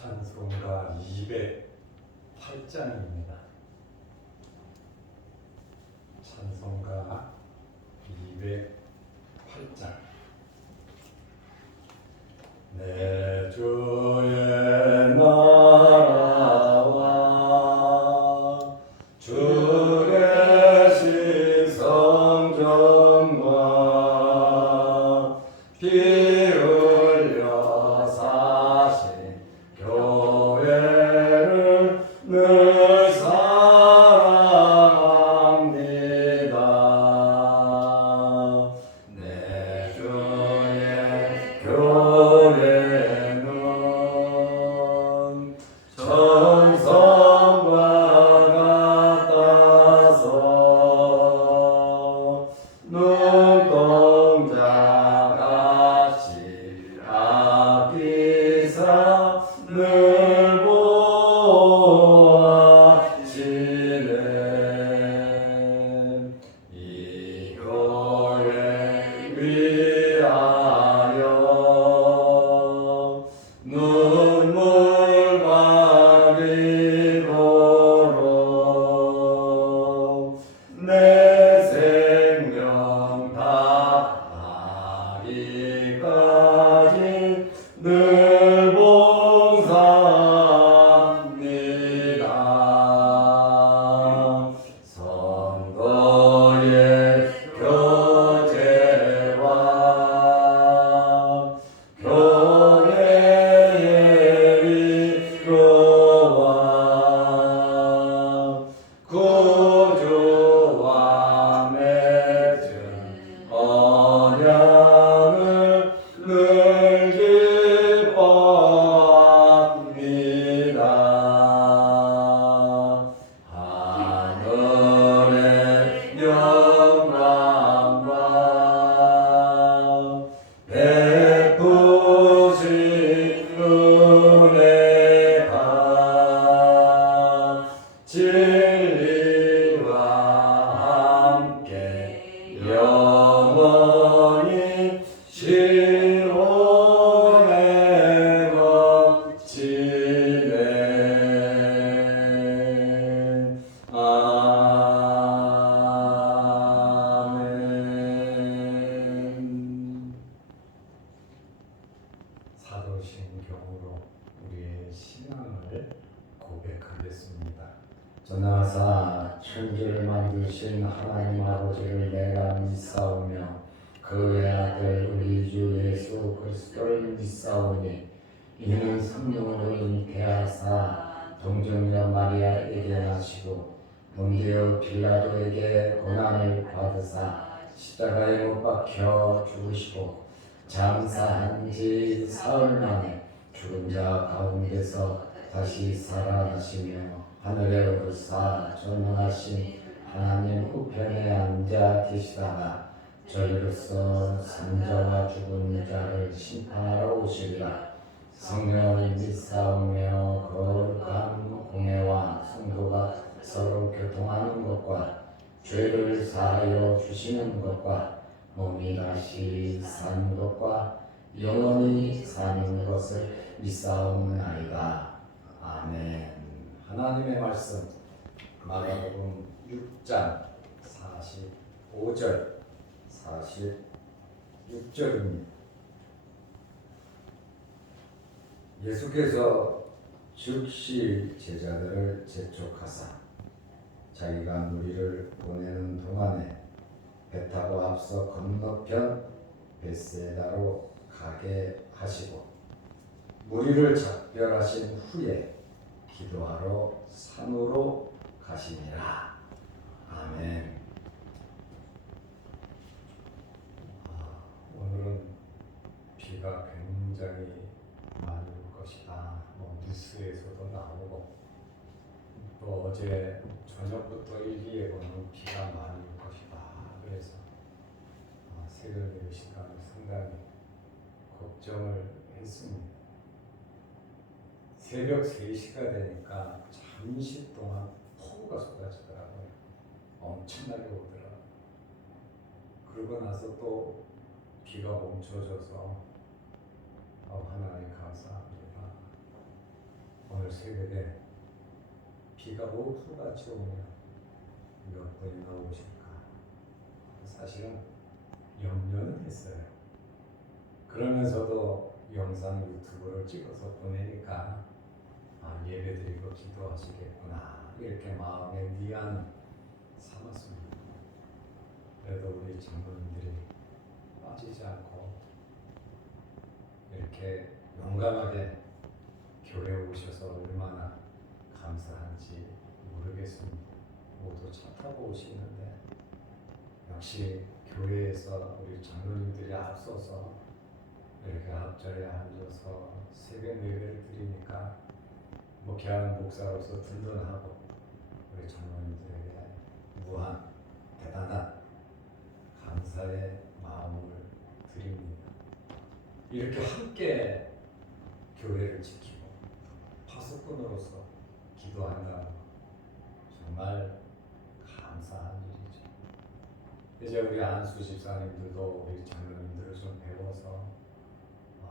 찬송가 208장입니다. 찬송가 208장. 내 주의 나라와 주 계신 성전과 피 흘려 사신 교회를 늘 사랑합니다. 내 주의 교회는 천성과 같아서 눈동자같이 아기사 늘 보아지네. 이 교회 위하여 눈물과 기도로 내 생명 다하기까지 늘 봉사합니다. 성도의 교제와 교회의 위로와 구주와 맺은 언약을 늘 기뻐합니다. 하늘의 영광과 베푸신 은혜가 진리와 함께 영원히 시온에 거치네. 아멘. 사도신경으로 우리의 신앙을 고백하겠습니다. 전하사 천지를 만드신 하나님 아버지를 내가 믿사오며 그의 아들 우리 주 예수 그리스도를 믿사오니 이는 성령으로 잉태하사 동정녀 마리아에게 나시고 본디오 빌라도에게 고난을 받으사 십자가에 못 박혀 죽으시고 장사한 지 사흘 만에 죽은 자 가운데서 다시 살아나시며 하늘에 오르사 전능하신 하나님 우편에 앉아 계시다가 저희로서 산자와 죽은 자를 심판하러 오시리라. 성령을 믿사오며 거룩한 공회와 성도가 서로 교통하는 것과 죄를 사하여 주시는 것과 몸이 다시 사는 것과 영원히 사는 것을 믿사옵나이다. 아멘. 하나님의 말씀 마가복음 6장 45절 46절입니다. 예수께서 즉시 제자들을 재촉하사 자기가 무리를 보내는 동안에 배 타고 앞서 건너편 벳세다로 가게 하시고 무리를 작별하신 후에 기도하러 산으로 가시니라. 아멘. 오늘은 비가 굉장히 많이 올 것이다. 뉴스에서도 나오고 또 어제 저녁부터 일기예보는 비가 많이 올 것이다. 그래서 새벽 4시간 상당히 걱정을 했습니다. 새벽 3시가 되니까 잠시 동안 폭우가 쏟아지더라고요. 엄청나게 오더라고요. 그러고 나서 또 비가 멈춰져서 하나님 감사합니다. 오늘 새벽에 비가 호수같이 오면 몇 분이나 오실까? 사실은 염려는 했어요. 그러면서도 영상 유튜브를 찍어서 보내니까 예배드리고 기도하시겠구나 이렇게 마음에 위안 삼았습니다. 그래도 우리 장로님들이 빠지지 않고 이렇게 용감하게 교회에 오셔서 얼마나 감사한지 모르겠습니다. 모두 차 타고 오시는데 역시 교회에서 우리 장로님들이 앞서서 이렇게 앞자리에 앉아서 새벽 예배를 드리니까 목회하는 목사로서 든든하고 우리 장로님들에게 무한 대단한 감사의 마음을 드립니다. 이렇게 함께 교회를 지키고 파수꾼으로서 기도한다는 것 정말 감사한 일이죠. 이제 우리 안수 집사님들도 우리 장로님들을 좀 배워서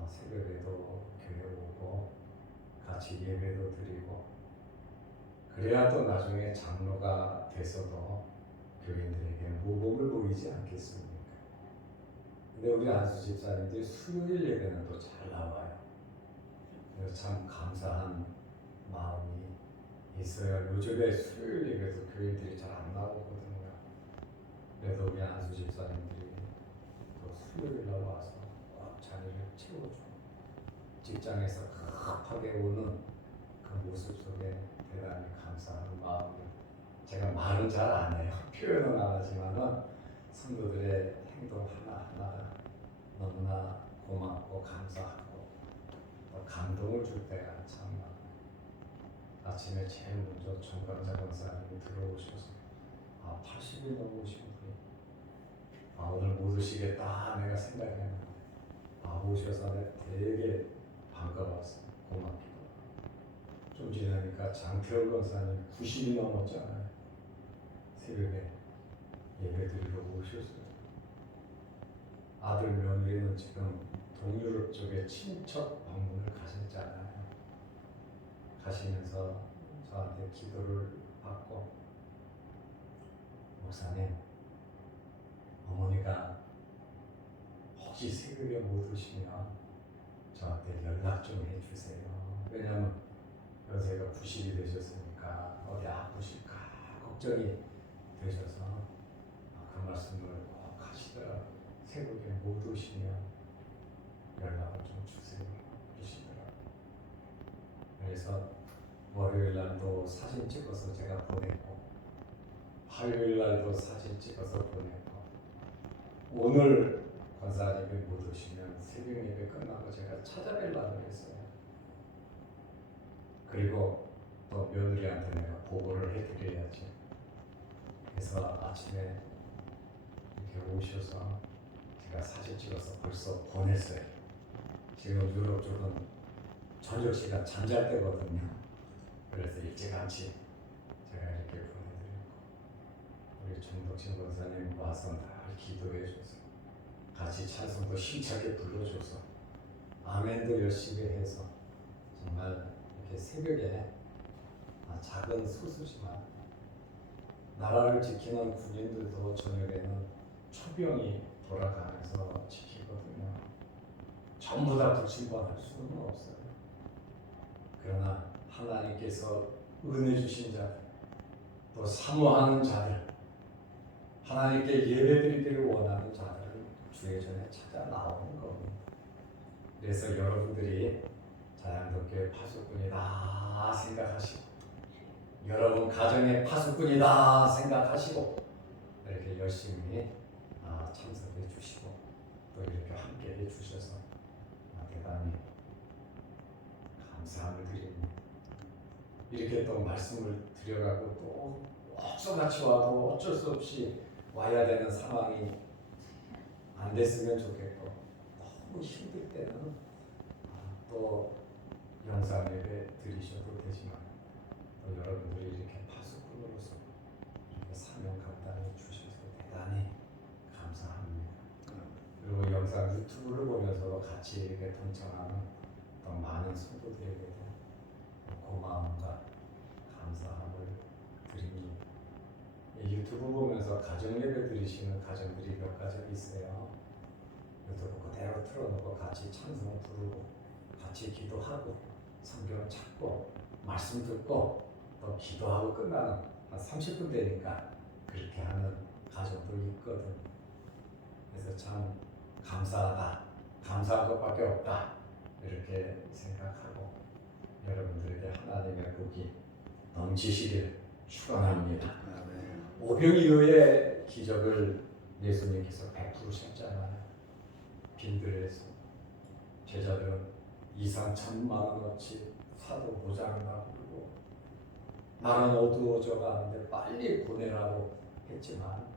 새벽에도 교회 오고 같이 예배도 드리고 그래야 또 나중에 장로가 돼서도 교인들에게 모범을 보이지 않겠습니까? 근데 우리 안수 집사님들이 수요일 예배는 또 잘 나와요. 그래서 참 감사한 마음이 있어요. 요즘에 수요일 예배도 교인들이 잘 안 나오거든요. 그래도 우리 안수 집사님들이 또 수요일 날 와서 자리를 채워주고 직장에서 급하게 오는 그 모습 속에 대단히 감사한 마음을 제가 말은 잘 안 해요. 표현은 안 하지만은 성도들의 행동 하나하나 너무나 고맙고 감사하고 또 감동을 줄 때가 참 많아요. 아침에 제일 먼저 정강자 권사님이 들어오셔서 80이 넘으신 분이 오늘 못 오시겠다 내가 생각했는데 오셔서 되게 반가웠어요. 고맙기도 하고. 좀 지나니까 장태월 권사님 90이 넘었잖아요. 새벽에 예배드리러 오셨어요. 아들 며느리는 지금 동유럽 쪽에 친척 방문을 가셨잖아요. 가시면서 저한테 기도를 받고 목사님 어머니가 혹시 새벽에 못 오시면 저한테 연락 좀 해주세요. 왜냐하면 연세가 90이 되셨으니까 어디 아프실까 걱정이 되셔서 그 말씀을 꼭 하시더라고요. 새벽에 못 오시면 연락을 좀 주세요 하시더라고요. 그래서 월요일 날도 사진 찍어서 제가 보냈고 화요일 날도 사진 찍어서 보냈고 오늘 권사님이 못 오시면 새벽 예배 끝나고 제가 찾아뵈려고 했어요. 그리고 또 며느리한테 내가 보고를 해드려야지. 그래서 아침에 이렇게 오셔서 제가 사진 찍어서 벌써 보냈어요. 지금 유럽 쪽은 저녁 시간 잠잘 때거든요. 그래서 일찌감치 제가 이렇게 보내드리고 우리 정덕진 권사님 와서 늘 기도해줘서 같이 찬송도 힘차게 불러줘서 아멘도 열심히 해서 정말 이렇게 새벽에 작은 소수지만 나라를 지키는 군인들도 저녁에는 초병이 돌아가면서 지키거든요. 전부 다 불침번할 수는 없어요. 그러나 하나님께서 은혜 주신 자들 또 사모하는 자들 하나님께 예배드리기를 원하는 자들을 주의 전에 찾아 나오는 겁니다. 그래서 여러분들이 자양동교회 파수꾼이다 생각하시고 여러분 가정의 파수꾼이다 생각하시고 이렇게 열심히 참석해 주시고 또 이렇게 함께 해 주셔서 대단히 감사함을 드립니다. 이렇게 또 말씀을 드려가고 또 억수같이 와도 어쩔 수 없이 와야 되는 상황이 안 됐으면 좋겠고 너무 힘들 때는 또 영상 예배 드리셔도 되지만 또 여러분들이 이렇게 파수꾼으로서 이렇게 사명 감당해 주셔서 대단히 감사합니다. 그리고 영상 유튜브를 보면서도 같이 이렇게 동참하는 또 많은 성도들에게도 고마움과 감사함을 드립니다. 유튜브 보면서 가정 예배 드리시는 가정들이 몇 가정 있어요. 유튜브 그대로 틀어놓고 같이 찬송 부르고 같이 기도하고 성경 찾고 말씀 듣고 또 기도하고 끝나는 한 30분 되니까 그렇게 하는 가정도 있거든. 그래서 참 감사하다, 감사한 것밖에 없다 이렇게 생각하고 여러분들에게 하나님의 복이 넘치시기를 축원합니다. 오병이어의 기적을 예수님께서 베푸셨잖아요. 빈들에서 제자들은 2상 1,000만원어치 사도 모자란다고 그러고 날은 어두워져 가는데 빨리 보내라고 했지만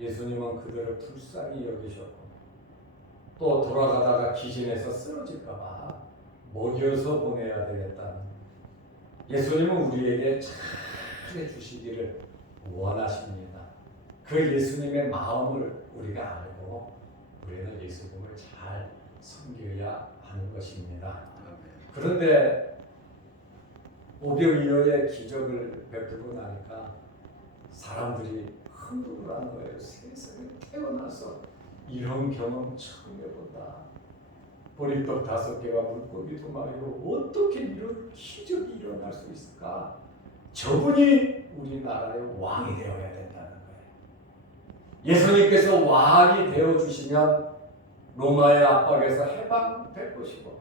예수님은 그들을 불쌍히 여기셨고 또 돌아가다가 기진해서 쓰러질까 봐 먹여서 보내야 되겠다는 예수님은 우리에게 잘해 주시기를 원하십니다. 그 예수님의 마음을 우리가 알고 우리는 예수님을 잘 섬겨야 하는 것입니다. 그런데 오병이어의 기적을 베풀고 나니까 사람들이 흥분을 거예요. 세상에 태어나서 이런 경험 처음 해본다. 보리떡 5개와 물고기 2마리로 어떻게 이런 기적이 일어날 수 있을까? 저분이 우리나라의 왕이 되어야 된다는 거예요. 예수님께서 왕이 되어주시면 로마의 압박에서 해방될 것이고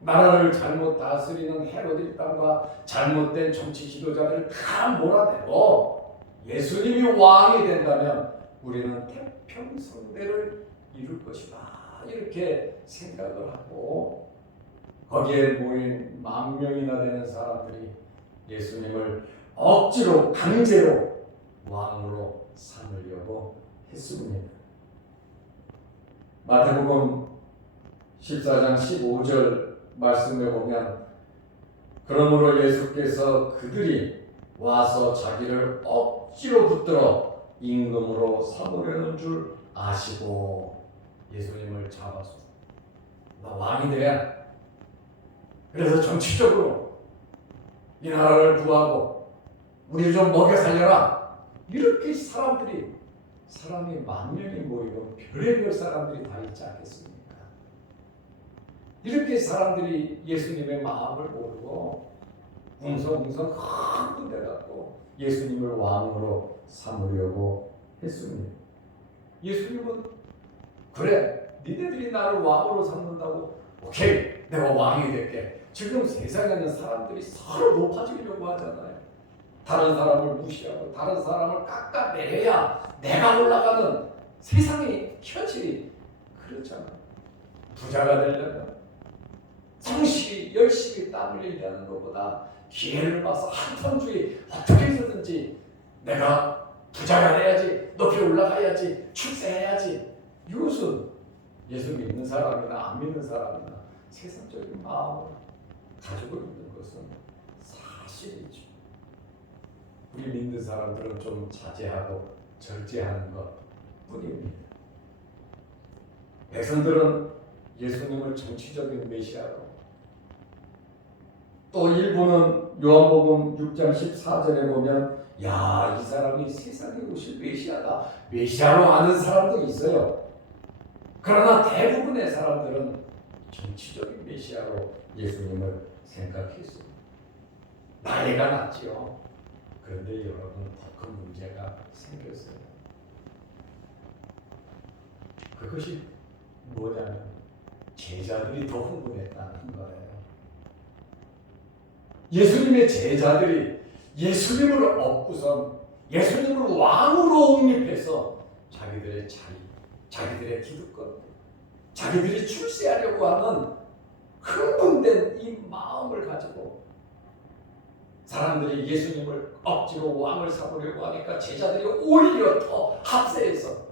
나라를 잘못 다스리는 헤로드 일당과 잘못된 정치 지도자들을 다 몰아내고 예수님이 왕이 된다면 우리는 태평성대를 이룰 것이다. 이렇게 생각을 하고 거기에 모인 10,000명이나 되는 사람들이 예수님을 억지로 강제로 왕으로 삼으려고 했습니다. 마태복음 14장 15절 말씀에 보면 그러므로 예수께서 그들이 와서 자기를 억지로 붙들어 임금으로 삼으려는 줄 아시고 예수님을 잡아서 나 왕이 돼야 그래서 정치적으로 이 나라를 구하고 우리를 좀 먹여 살려라 이렇게 사람이 10,000명이 모이고 별의별 사람들이 다 있지 않겠습니까? 이렇게 사람들이 예수님의 마음을 모르고 웅성웅성 흥분해갖고 예수님을 왕으로 삼으려고 했습니다. 예수님은 그래 니네들이 나를 왕으로 삼는다고 오케이 내가 왕이 될게. 지금 세상에는 사람들이 서로 높아지려고 하잖아요. 다른 사람을 무시하고 다른 사람을 깎아내려야 내가 올라가는 세상의 현실이 그렇잖아요. 부자가 되려면 성실히 열심히 땀 흘리려는 것보다 기회를 봐서 한턴주의 어떻게 해서든지 내가 부자가 돼야지 높이 올라가야지 출세해야지 이것은 예수 믿는 사람이나 안 믿는 사람이나 세상적인 마음을 가지고 있는 것은 사실이죠. 우리 믿는 사람들은 좀 자제하고 절제하는 것 뿐입니다. 백성들은 예수님을 정치적인 메시아로 또 일부는 요한복음 6장 14절에 보면 야, 이 사람이 세상에 오실 메시아다. 메시아로 아는 사람도 있어요. 그러나 대부분의 사람들은 정치적인 메시아로 예수님을 생각했습니다. 나이가 났지요. 그런데 여러분 더 큰 문제가 생겼어요. 그것이 뭐냐면 제자들이 더 흥분했다는 거예요. 예수님의 제자들이 예수님을 얻고선 예수님을 왕으로 옹립해서 자기들의 자리, 자기들의 기득권, 자기들이 출세하려고 하는 흥분된 이 마음을 가지고 사람들이 예수님을 억지로 왕을 삼으려고 하니까 제자들이 오히려 더 합세해서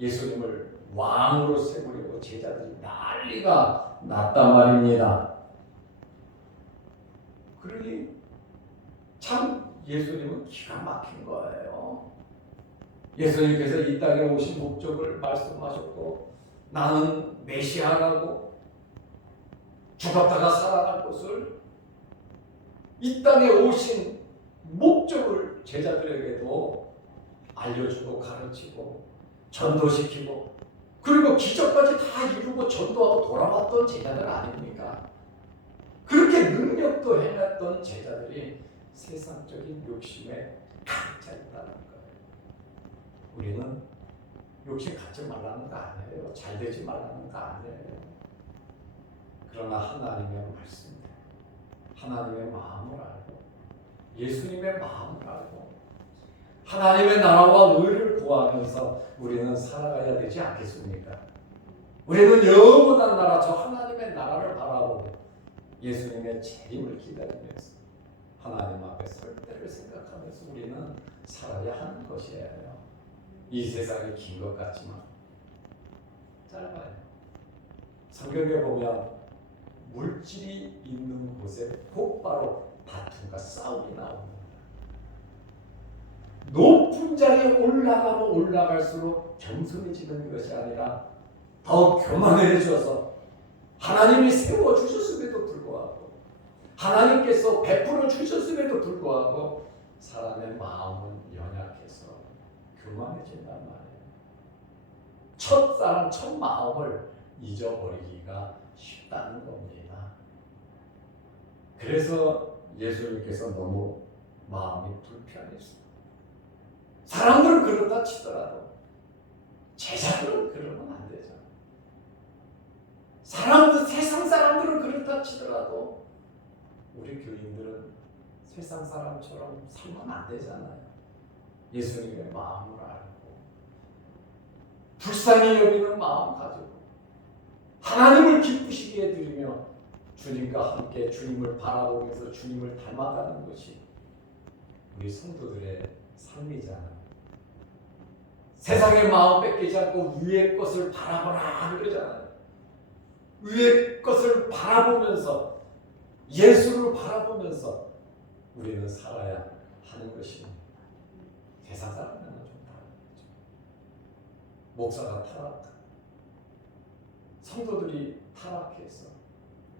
예수님을 왕으로 세우려고 제자들이 난리가 났단 말입니다. 그러니 참 예수님은 기가 막힌 거예요. 예수님께서 이 땅에 오신 목적을 말씀하셨고 나는 메시아라고 죽었다가 살아날 것을 이 땅에 오신 목적을 제자들에게도 알려주고 가르치고 전도시키고 그리고 기적까지 다 이루고 전도하고 돌아왔던 제자들 아닙니까? 그렇게 능력도 해냈던 제자들이 세상적인 욕심에 가득 차 있다는 거예요. 우리는 욕심 갖지 말라는 거 아니에요. 잘 되지 말라는 거 아니에요. 그러나 하나님의 말씀, 하나님의 마음을 알고 예수님의 마음을 알고 하나님의 나라와 의를 구하면서 우리는 살아가야 되지 않겠습니까? 우리는 영원한 나라, 저 하나님의 나라를 바라보고 예수님의 재림을 기다리면서 하나님 앞에 설 때를 생각하면서 우리는 살아야 하는 것이에요. 이 세상이 긴 것 같지만 짧아요. 성경에 보면 물질이 있는 곳에 곧바로 다툼과 싸움이 나옵니다. 높은 자리에 올라가면 올라갈수록 겸손해지는 것이 아니라 더 교만해져서 하나님이 세워주셨음에도 불구하고 하나님께서 베풀어 주셨음에도 불구하고 사람의 마음은 연약해서 교만해진단 말이에요. 첫 사람, 첫 마음을 잊어버리기가 쉽다는 겁니다. 그래서 예수님께서 너무 마음이 불편했어요. 사람들은 그렇다 치더라도 제자들은 그러면 안 되죠. 세상 사람들은 그렇다 치더라도 우리 교인들은 세상 사람처럼 살면 안 되잖아요. 예수님의 마음을 알고 불쌍히 여기는 마음 가지고 하나님을 기쁘시게 해드리며 주님과 함께 주님을 바라보면서 주님을 닮아가는 것이 우리 성도들의 삶이잖아요. 세상의 마음 뺏기지 않고 위의 것을 바라보라 그러잖아요. 위의 것을 바라보면서 예수를 바라보면서 우리는 살아야 하는 것입니다. 세상 사람들은 좀 다르죠. 목사가 타락하고 성도들이 타락해서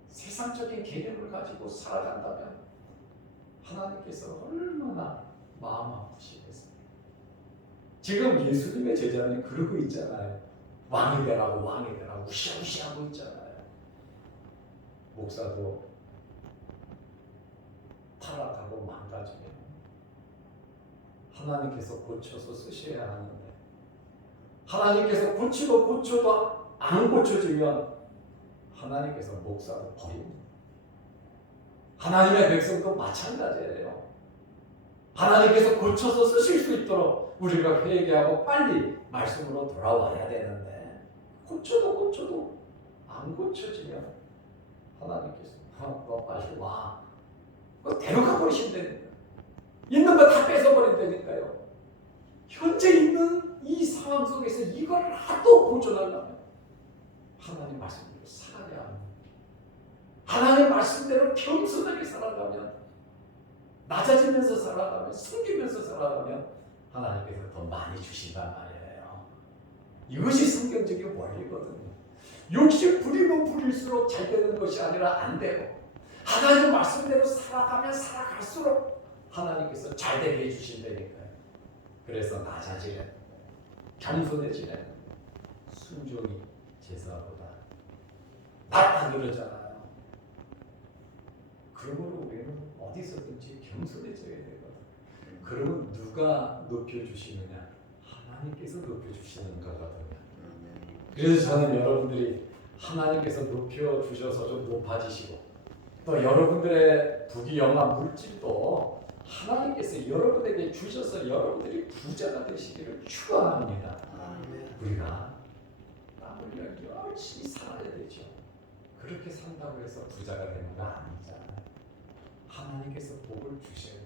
세상적인 개념을 가지고 살아간다면 하나님께서 얼마나 마음 아프시겠어요. 지금 예수님의 제자는 그러고 있잖아요. 왕이 되라고 왕이 되라고 우시하고 있잖아요. 목사도 타락하고 망가지면 하나님께서 고쳐서 쓰셔야 하는데 하나님께서 고쳐도 안 고쳐지면 하나님께서 목사를 버립니다. 하나님의 백성도 마찬가지예요. 하나님께서 고쳐서 쓰실 수 있도록 우리가 회개하고 빨리 말씀으로 돌아와야 되는데 고쳐도 안 고쳐지면 하나님께서 너 빨리 와. 데려가 버리신다니까요. 있는 거 다 뺏어버린다니까요. 현재 있는 이 상황 속에서 이걸 또 보존하려면 하나님 말씀대로 살아야 합니다. 하나님 말씀대로 겸손하게 살아가면 낮아지면서 살아가면 숨기면서 살아가면 하나님께서 더 많이 주신단 말이에요. 이것이 성경적인 원리거든요. 욕심 부리면 부릴수록 잘 되는 것이 아니라 안 되고 하나님 말씀대로 살아가면 살아갈수록 하나님께서 잘 되게 해주신다니까요. 그래서 낮아지는 겸손해지는 순종이 제사보다 낫다 그러잖아요. 그러므로 우리는 어디서든지 겸손해져야 되거든. 그러면 누가 높여주시느냐? 하나님께서 높여주시는 거거든요. 그래서 저는 여러분들이 하나님께서 높여주셔서 좀 높아지시고 또 여러분들의 부귀영화 물질도 하나님께서 여러분에게 주셔서 여러분들이 부자가 되시기를 축원합니다. 우리가 땀 흘려 열심히 살아야 되죠. 그렇게 산다고 해서 부자가 되는 거 아니잖아요. 하나님께서 복을 주셔야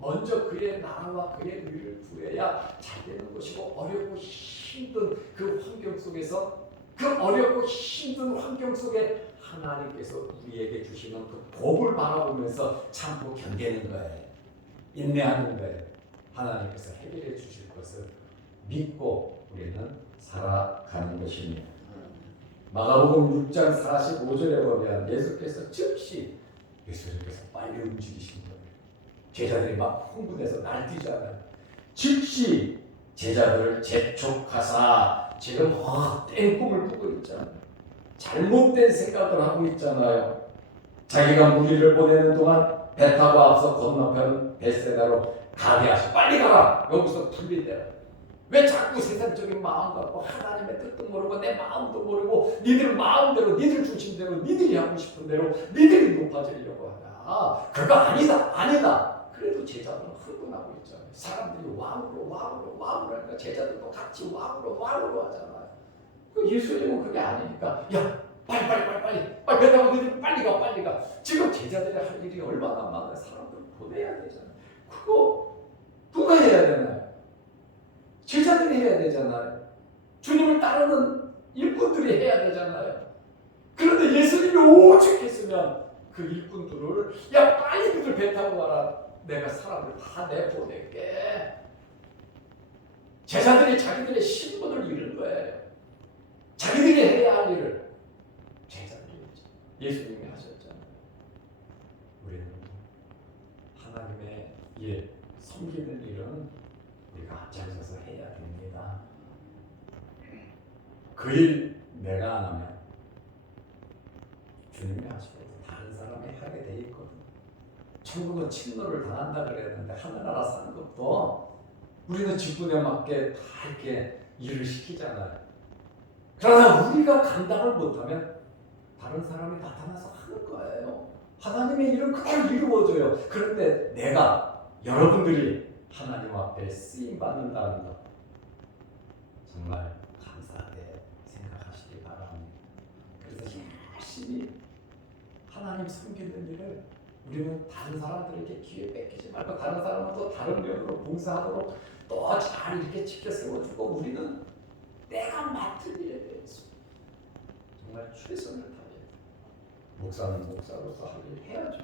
먼저 그의 나라와 그의 의를 구해야 잘 되는 것이고 어렵고 힘든 그 환경 속에서 그 어렵고 힘든 환경 속에 하나님께서 우리에게 주시는 그 복을 바라보면서 참고 견디는 거예요. 인내하는 거예요. 하나님께서 해결해 주실 것을 믿고 우리는 살아가는 것입니다. 마가복음 6장 45절에 보면 예수께서 즉시 예수님께서 빨리 움직이신 거예요. 제자들이 막 흥분해서 날뛰잖아요. 즉시 제자들을 재촉하사 지금 헛된 꿈을 꾸고 있잖아요. 잘못된 생각을 하고 있잖아요. 자기가 무리를 보내는 동안 배 타고 앞서 건너편 벳세다로 가게 하시. 빨리 가라. 여기서 분리되라. 왜 자꾸 세상적인 마음 갖고 하나님의 뜻도 모르고 내 마음도 모르고 니들 마음대로 니들 중심대로 니들이 하고 싶은 대로 니들이 높아지려고 하나. 그거 아니다. 그래도 제자들은 흥분하고 있잖아요. 사람들이 왕으로 하니까 제자들도 같이 왕으로 하잖아요. 예수님은 그게 아니니까 야 빨리 배 타고 너희들 빨리 가. 지금 제자들이 할 일이 얼마나 많아요. 사람들 보내야 되잖아요. 그거 누가 해야 되나요? 제자들이 해야 되잖아요. 주님을 따르는 일꾼들이 해야 되잖아요. 그런데 예수님이 오죽했으면 그 일꾼들을 야 빨리 그들 배 타고 와라. 내가 사람을 다 내보낼게. 제자들이 자기들의 신분을 잃은 거예요. 자기들이 해야 할 일을 제자들이 예수님이 하셨잖아요. 우리는 하나님의 일, 섬기는 일은 우리가 앞장서서 해야 됩니다. 그 일 내가 안 하면 주님이 하시고 다른 사람이 하게 돼 있거든. 천국은 침노를 당한다 그랬는데 하늘나라 사는 것도 우리는 직분에 맞게 다 이렇게 일을 시키잖아요. 그러나 우리가 감당을 못하면 다른 사람이 나타나서 하는 거예요. 하나님의 일은 그걸 이루어줘요. 그런데 내가 여러분들이 하나님 앞에 쓰임 받는다는 것 정말 감사하게 생각하시기 바랍니다. 그래서 열심히 하나님 섬기는 일을 우리는 다른 사람들에게 기회 뺏기지 말고 다른 사람은 또 다른 면으로 봉사하도록 또 잘 이렇게 지켜 세워주고 우리는 내가 맡은 일에 대해서 정말 최선을 다해야 돼요. 목사는 목사로서 할 일 해야죠.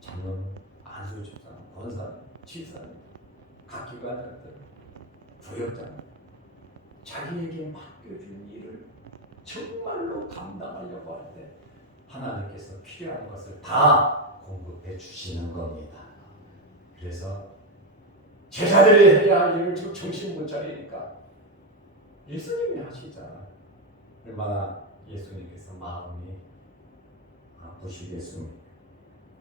장로는 안수집사는 권사는 지사는 각 기관장들 부역장 자기에게 맡겨준 일을 정말로 감당하려고 할 때 하나님께서 필요한 것을 다 공급해 주시는 겁니다. 그래서 제자들이 해야 할 일을 지금 정신 못 차리니까 예수님이 하시잖아요. 얼마나 예수님께서 마음이 아프시겠습니까?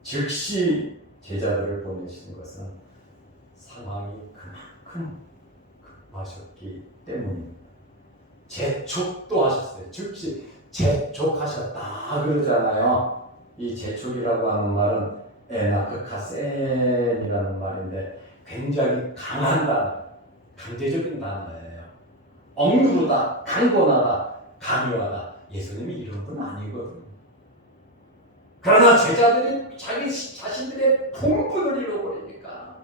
즉시 제자들을 보내신 것은 상황이 그만큼 급하셨기 때문입니다. 재촉도 하셨어요. 즉시 재촉하셨다 그러잖아요. 이 재촉이라고 하는 말은 에나크카센이라는 말인데 굉장히 강한 단어, 강제적인 단어예요. 억누르다, 강권하다, 강요하다. 예수님이 이런 분 아니거든요. 그러나 제자들이 자기 자신들의 본분을 잃어버리니까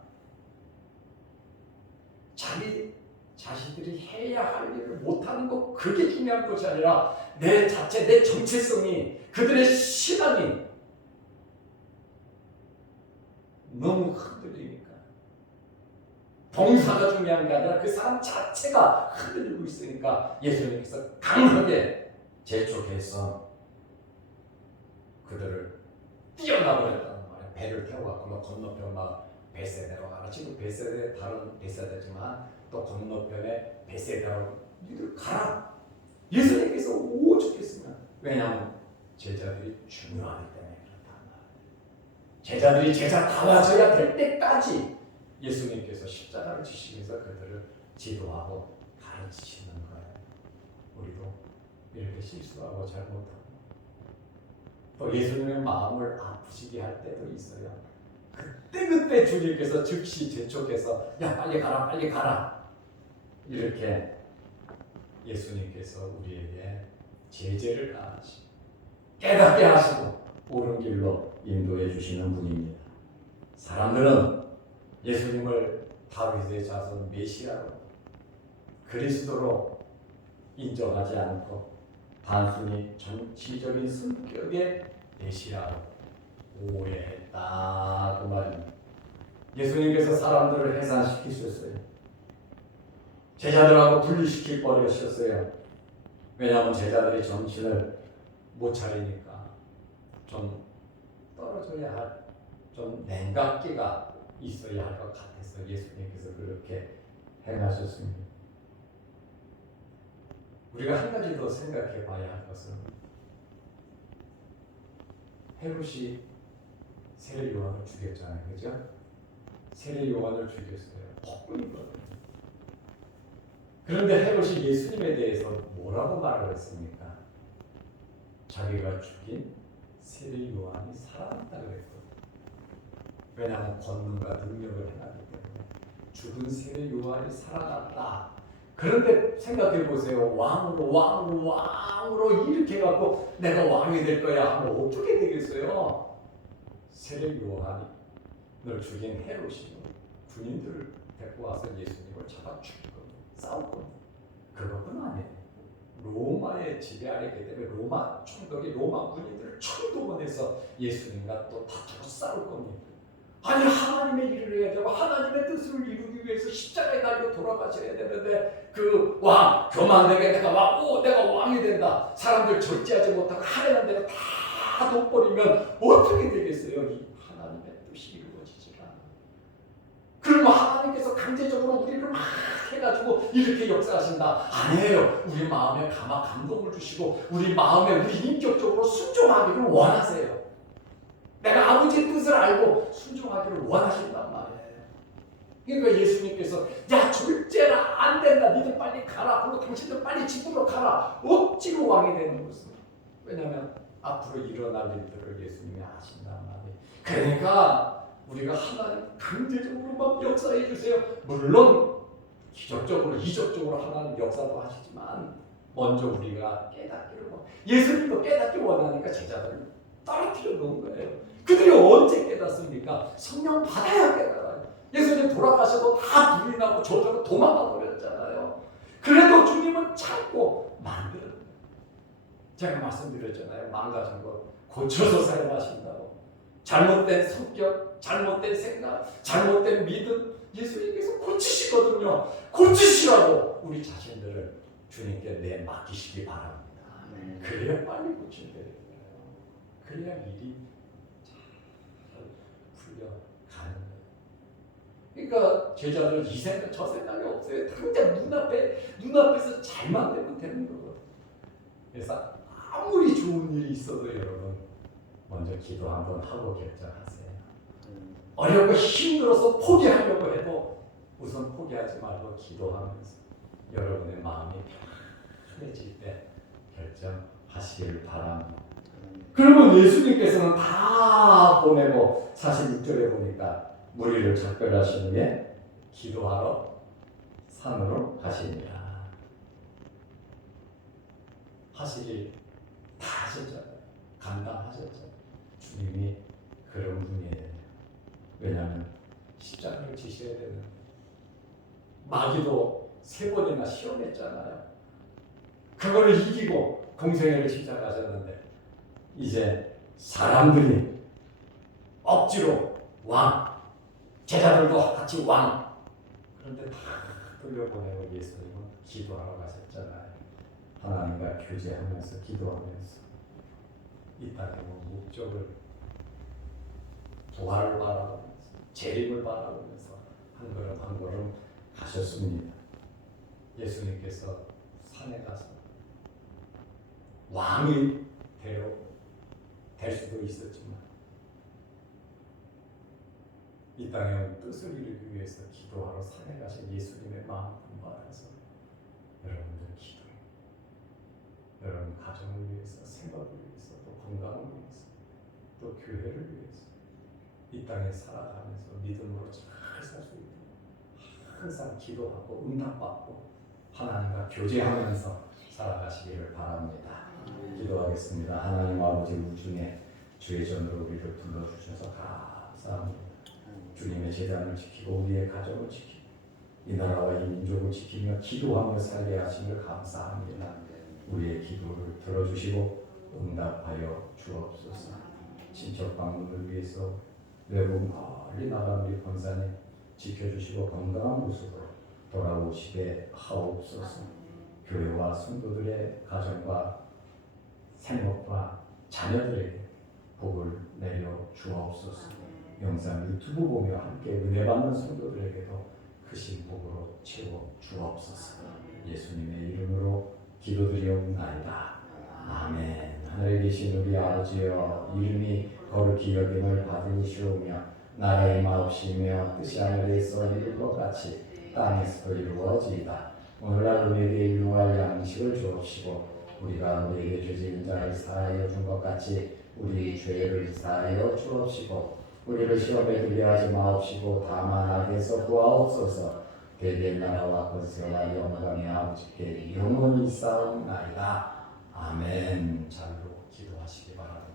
자기 자신들이 해야 할 일을 못하는 것 그게 중요한 것이 아니라 내 자체, 내 정체성이 그들의 신앙이 너무 흔들리니까 봉사가 중요한 게 아니라 그 사람 자체가 흔들리고 있으니까 예수님께서 강하게 재촉해서 그들을 뛰어나버렸다는 말이에요. 배를 태워갖고 너 건너편 막 벳세다로 가라. 지금 벳세다 다른 벳세다지만 또 건너편에 벳세다로 니들 가라. 예수님께서 오죽했으면 왜냐하면 제자들이 중요하기 때문에 그렇단 말이에요. 제자들이 제자 다 와서야 될 때까지 예수님께서 십자가를 지시면서 그들을 지도하고 가르치시는 거예요. 우리도 이렇게 실수하고 잘못하고 또 예수님의 마음을 아프시게 할 때도 있어요. 그때 주님께서 즉시 재촉해서 야 빨리 가라 이렇게 예수님께서 우리에게 제재를 가하시고 깨닫게 하시고 옳은 길로 인도해 주시는 분입니다. 사람들은 예수님을 다윗의 자손 메시아로 그리스도로 인정하지 않고 단순히 정치적인 성격의 메시아로 오해했다고 말입니다. 예수님께서 사람들을 해산시키셨어요. 제자들하고 분리시킬 뻔하셨어요. 왜냐하면 제자들이 정신을 못 차리니까 좀 떨어져야 할 좀 냉각기가 있어야 할 것 같아서 예수님께서 그렇게 행하셨습니다. 우리가 한 가지 더 생각해 봐야 할 것은 헤롯이 세례 요한을 죽였잖아요. 그죠? 세례 요한을 죽였어요. 폭군이거든요. 그런데 헤롯이 예수님에 대해서 뭐라고 말을 했습니까? 자기가 죽인 세례 요한이 살아났다 그랬거든요. 왜냐하면 권능과 능력을 행하기 때문에 죽은 세례 요한이 살아났다. 그런데 생각해 보세요. 왕으로 이렇게 해갖고 내가 왕이 될 거야 하면 어떻게 되겠어요? 세례 요한이 널 죽인 헤롯이 군인들을 데리고 와서 예수님을 잡아 죽일 겁니다. 싸울 겁니다. 그것뿐 아니에요. 로마의 지배 아래이기 때문에 로마 총독이 로마 군인들을 총동원해서 예수님과 또 다투고 싸울 겁니다. 아니 하나님의 일을 해야 되고 하나님의 뜻을 이루기 위해서 십자가에 달려 돌아가셔야 되는데 그 왕 교만되게 내가 왕이 된다. 사람들 절제하지 못하고 하려는 대로 다 돋버리면 어떻게 되겠어요? 이 하나님의 뜻이 이루어지질 않아. 그러면 하나님께서 강제적으로 우리를 막 해가지고 이렇게 역사하신다. 아니에요. 우리 마음에 감동을 주시고 우리 마음에 우리 인격적으로 순종하기를 원하세요. 내가 아버지의 뜻을 알고 순종하기를 원하신단 말이에요. 그러니까 예수님께서 야 졸제라 안 된다. 니들 빨리 가라. 그리고 당신들 빨리 집으로 가라. 억지로 왕이 되는 것은 왜냐하면 앞으로 일어날 일들을 예수님이 아신단 말이에요. 그러니까 우리가 하나님 강제적으로 막 역사해 주세요. 물론 기적적으로 이적적으로 하나님 역사도 하시지만 먼저 우리가 깨닫기를 예수님도 깨닫기 원하니까 제자들을 떨어뜨려 놓은 거예요. 그들이 언제 깨닫습니까? 성령 받아야 깨달아요. 예수님 돌아가셔도 다 불이 나고 저절로 도망가 버렸잖아요. 그래도 주님은 참고 만들어요. 제가 말씀드렸잖아요. 망가진 것 고쳐서 사용하신다고. 잘못된 성격, 잘못된 생각, 잘못된 믿음 예수님께서 고치시거든요. 고치시라고 우리 자신들을 주님께 내맡기시기 바랍니다. 그래야 빨리 고친대요. 그래야 일이 잘 풀려가는 거예요. 그러니까 제자들 이 생각 저 생각이 없어요. 당장 눈앞에서 잘만 되면 되는 거거든요. 그래서 아무리 좋은 일이 있어도 여러분 먼저 기도 한번 하고 결정하세요. 어렵고 힘들어서 포기하려고 해도 우선 포기하지 말고 기도하면서 여러분의 마음이 편해질 때 결정하시길 바랍니다. 그러면 예수님께서는 다 보내고 46절에 보니까 무리를 작별하시는 게 기도하러 산으로 가십니다. 하시길 다 하셨잖아요. 감당하셨잖아요. 주님이 그런 분이에요. 왜냐하면 십자가를 지셔야 되는 마귀도 3번이나 시험했잖아요. 그거를 이기고 공생애를 시작하셨는데 이제 사람들이 억지로 왕, 제자들도 같이 왕, 그런데 다 돌려보내고 예수님은 기도하러 가셨잖아요. 하나님과 교제하면서 기도하면서 이 땅의 목적을 부활을 바라보면서 재림을 바라보면서 한 걸음 한 걸음 가셨습니다. 예수님께서 산에 가서 왕이 될 수도 있었지만 이 땅의 뜻을 이루기 위해서 기도하러 산에 가신 예수님의 마음 받아서 여러분들 기도해. 여러분 가정을 위해서, 생각을 위해서, 또 건강을 위해서, 또 교회를 위해서 이 땅에 살아가면서 믿음으로 잘 살 수 있도록 항상 기도하고 응답받고 하나님과 교제하면서 살아가시기를 바랍니다. 기도하겠습니다. 하나님 아버지 우중에 주의 전으로 우리를 불러주셔서 감사합니다. 주님의 제단을 지키고 우리의 가정을 지키고 이 나라와 이 민족을 지키며 기도하며 살게 하심을 감사합니다. 우리의 기도를 들어주시고 응답하여 주옵소서. 친척 방문을 위해서 외국 멀리 나간 우리 권사님 지켜주시고 건강한 모습으로 돌아오시게 하옵소서. 교회와 성도들의 가정과 생업과 자녀들에게 복을 내려 주옵소서. 영상 유튜브 보며 함께 은혜 받는 성도들에게도 크신 복으로 채워 주옵소서. 예수님의 이름으로 기도드리옵나이다. 아멘. 하늘에 계신 우리 아버지여, 이름이 거룩히 여김을 받으시오며 나라의 마옵시며 뜻이 하늘에서 이룰 것 같이 땅에서도 이루어지이다. 오늘날 우리에게 일용할 양식을 주옵시고 우리가 우리에게 죄지은 자를 사하여 준 것 같이 우리 죄를 사하여 주옵시고 우리를 시험에 들게 하지 마옵시고 다만 악에서 구하옵소서. 대대 나라와 권세와 영광이 아버지께 영원히 있사옵나이다. 아멘. 자유로 기도하시기 바랍니다.